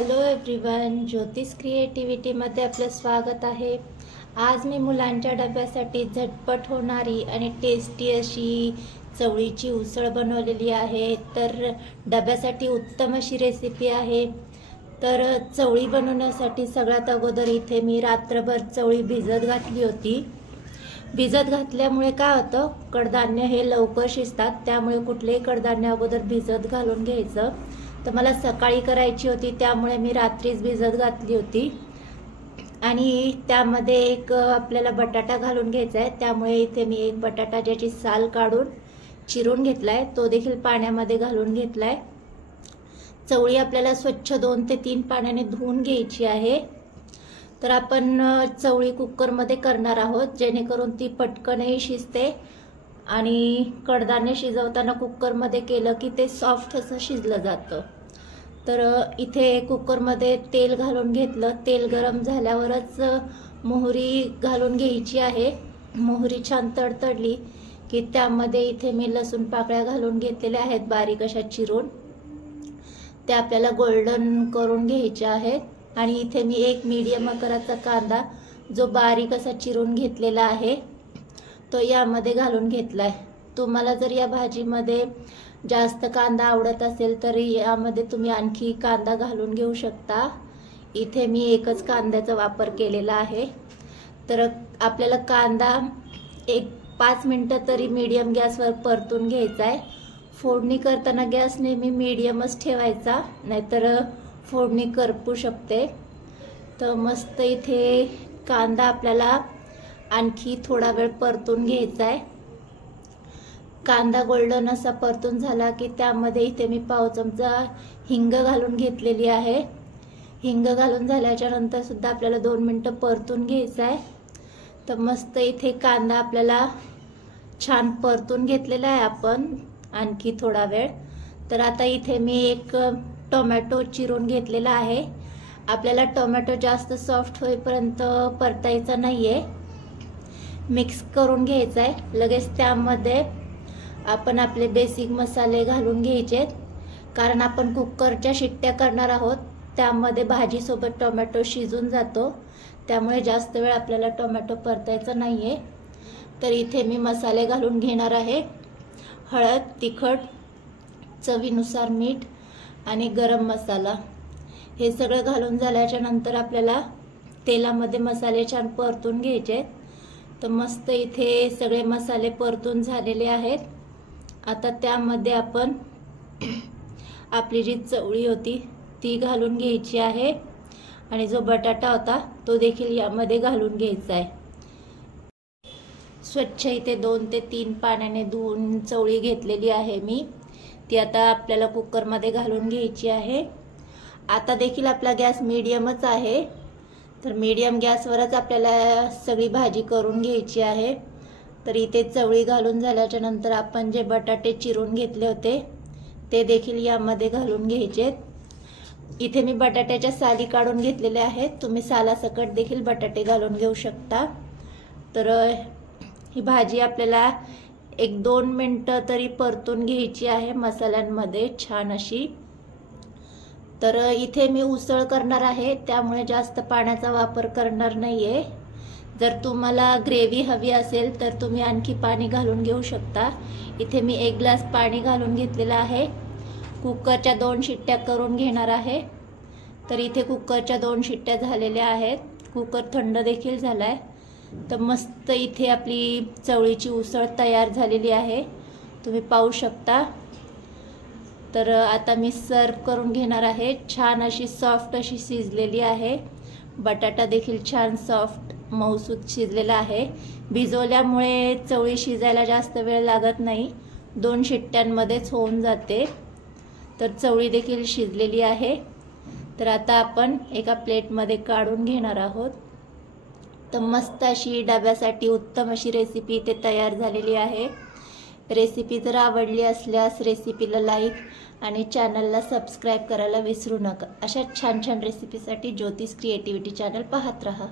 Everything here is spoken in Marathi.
हॅलो एव्हरीवन, ज्योतिष क्रिएटिव्हिटीमध्ये आपलं स्वागत आहे। आज मी मुलांच्या डब्यासाठी झटपट होणारी आणि टेस्टी अशी चवळीची उसळ बनवलेली आहे। तर डब्यासाठी उत्तम अशी रेसिपी आहे। तर चवळी बनवण्यासाठी सगळ्यात अगोदर इथे मी रात्रभर चवळी भिजत घातली होती। भिजत घातल्यामुळे काय होतं, कडधान्य हे लवकर शिजतात, त्यामुळे कुठलेही कडधान्य अगोदर भिजत घालून घ्यायचं। तर मला सकाळी करायची होती, त्यामुळे मी रात्रीच भिजत घातली होती। आणि त्यामध्ये एक आपल्याला बटाटा घालून घ्यायचा आहे, त्यामुळे इथे मी एक बटाटा ज्याची साल काढून चिरून घेतलाय, तो देखील पाण्यामध्ये घालून घेतलाय। चवळी आपल्याला स्वच्छ 2 ते 3 पाण्याने धुवून घ्यायची आहे। तर आपण चवळी कुकरमध्ये करणार आहोत, जेणेकरून ती पटकनही शिजते आणि कडधान्य शिजवताना कुकरमध्ये केलं की ते सॉफ्ट असं शिजलं जातं। तर इथे कुकरमध्ये तेल घालून घेतलं। तेल गरम झाल्यावरच मोहरी घालून घ्यायची आहे। मोहरी छान तडतडली की त्यामध्ये इथे मी लसूण पाकळ्या घालून घेतलेल्या आहेत, बारीक अशा चिरून। त्या आपल्याला गोल्डन करून घ्यायच्या आहेत। आणि इथे मी एक मीडियम आकाराचा कांदा जो बारीक असा चिरून घेतलेला आहे तो यामध्ये घालून घेतलाय। तुम्हाला जर या भाजीमध्ये जास्त कांदा आवडत असेल तर यामध्ये तुम्ही आणखी कांदा घालून घेऊ शकता। इथे मी एकच कांद्याचा वापर केलेला आहे। तर आपल्याला कांदा एक 5 मिनिटं तरी मीडियम गॅसवर परतून घ्यायचा आहे। फोडणी करताना गॅस नेहमी मीडियमच ठेवायचा, नाहीतर फोडणी करपू शकते। तर मस्त इथे कांदा आपल्याला आणखी थोडा वेळ परतून घ्यायचा आहे। कांदा गोल्डन असा परतून झाला की त्यामध्ये इथे मी पाव चमचा हिंग घालून घेतलेली आहे। हिंग घालून झाल्याच्या नंतर सुद्धा आपल्याला 2 मिनिटं परतून घ्यायचा आहे। तर मस्त इथे कांदा आपल्याला छान परतून घेतलेला आहे आपण आणखी थोडा वेळ। तर आता इथे मी एक टोमॅटो चिरून घेतलेला आहे। आपल्याला टोमॅटो जास्त सॉफ्ट होईपर्यंत परतायचा नाहीये, मिक्स करून घ्यायचा आहे। लगेच त्यामध्ये आपण आपले बेसिक मसाले घालून घ्यायचे, कारण आपण कुकरच्या शिट्ट्या करणार आहोत, त्यामध्ये भाजीसोबत टोमॅटो शिजून जातो, त्यामुळे जास्त वेळ आपल्याला टोमॅटो परतायचा नाहीये। तर इथे मी मसाले घालून घेणार आहे। हळद, तिखट, चवीनुसार मीठ आणि गरम मसाला हे सगळं घालून झाल्याच्या नंतर आपल्याला तेलामध्ये मसाले छान परतून घ्यायचे। तर मस्त इथे सगळे मसाले परतून झालेले आहेत। आता त्यामध्ये आपण आपली जी चवळी होती ती घालून घ्यायची आहे आणि जो बटाटा होता तो देखील यामध्ये घालून घ्यायचा आहे। स्वच्छ इथे 2 ते 3 पाण्याने धुवून चवळी घेतलेली आहे मी, ती आता आपल्याला कुकरमध्ये घालून घ्यायची आहे। आता देखील आपला गॅस मीडियमच आहे, तर मीडियम गॅसवरच आपल्याला सगळी भाजी करून घ्यायची आहे। तर इथे चवळी घालून झाल्याच्या नंतर आपण जे बटाटे चिरून घेतले होते ते देखील यामध्ये घालून घ्यायचे। इथे मी बटाट्याच्या साली काढून घेतलेल्या आहेत, तुम्ही सालासकट देखील बटाटे घालून घेऊ शकता। तर ही भाजी आपल्याला 1-2 मिनिटं तरी परतून घ्यायची आहे मसाल्यांमध्ये छान अशी। तर इथे मी उसळ करणार आहे, त्यामुळे जास्त पाण्याचा वापर करणार नाहीये। जर तुम्हाला ग्रेव्ही हवी असेल तर तुम्ही आणखी पाणी घालून घेऊ शकता। इथे मी 1 ग्लास पाणी घालून घेतलेलं आहे। कुकरच्या 2 शिट्ट्या करून घेणार आहे। तर इथे कुकरच्या 2 शिट्ट्या झालेल्या आहेत, कुकर थंड देखील झालाय। तर मस्त इथे आपली चवळीची उसळ तयार झालेली आहे, तुम्ही पाहू शकता। तर आता मी सर्व करून घेणार आहे। छान अशी सॉफ्ट अशी शिजलेली आहे, बटाटा देखील छान सॉफ्ट मऊसूत शिजलेला आहे। भिजवल्यामुळे चवळी शिजायला जास्त वेळ लागत नाही, 2 शिट्ट्यांमध्येच होऊन जाते। तर चवळी देखील शिजलेली आहे। तर आता आपण एका प्लेटमध्ये काढून घेणार आहोत। तर मस्त अशी डब्यासाठी उत्तम अशी रेसिपी इथे तयार झालेली आहे। रेसिपी जर आवडली असल्यास रेसिपीला लाईक आणि चॅनलला सबस्क्राईब करायला विसरू नका। अशा छान छान रेसिपीसाठी ज्योतिष क्रिएटिव्हिटी चॅनल पाहत रहा।